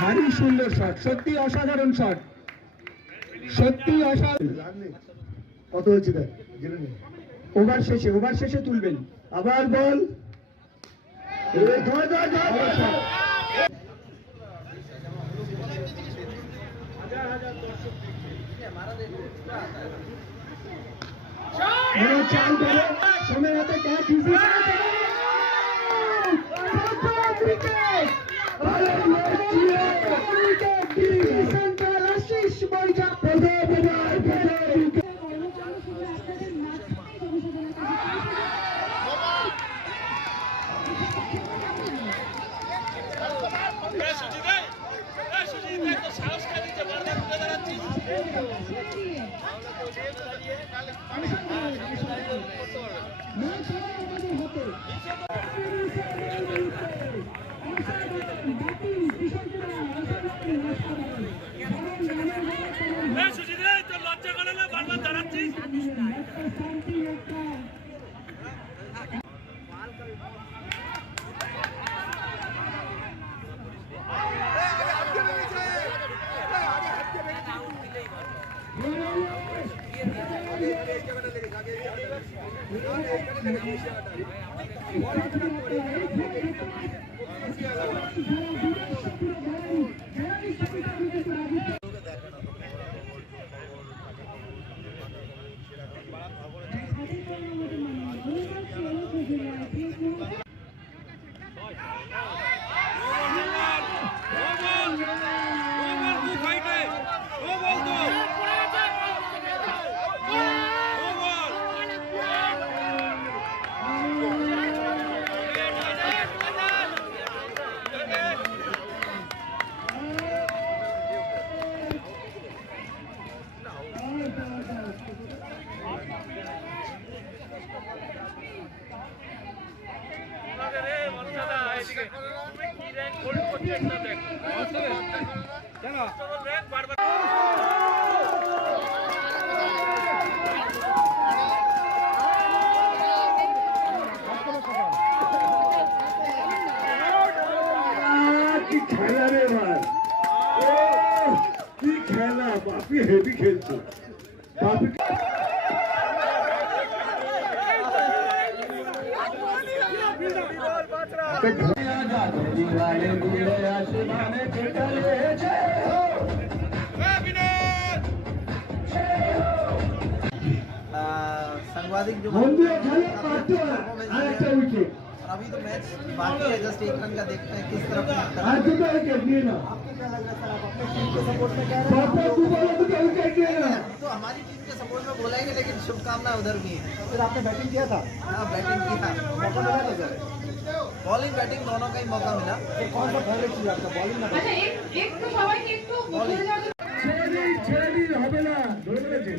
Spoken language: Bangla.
ভারী সুন্দর শট, সত্যি অসাধারণ শট, সত্যি অসাধারণ। কত হয়েছে ওভার শেষে তুলবেন। আবার বল, সময় হাতে ক্যাচ খেলা রে ভাই, কি খেলা, বাপি হেভি খেলছে বাপি। संवादिक जो अभी तो मैच बाकी है, जस्ट एक रन का देखते हैं किस तरफ आपको क्या लग रहा है सर? आप अपने टीम के सपोर्ट में कह रहे हैं? तो हमारी टीम के सपोर्ट में बोला ही नहीं, लेकिन शुभकामनाएं उधर भी है। फिर आपने बैटिंग किया था? हाँ, बैटिंग की था, मौका मिला था सर? बॉलिंग बैटिंग दोनों का ही मौका मिला। तो कौन सा फेवरेट चीज आपका बॉलिंग में? হবে না, ধরে ফেলেছে।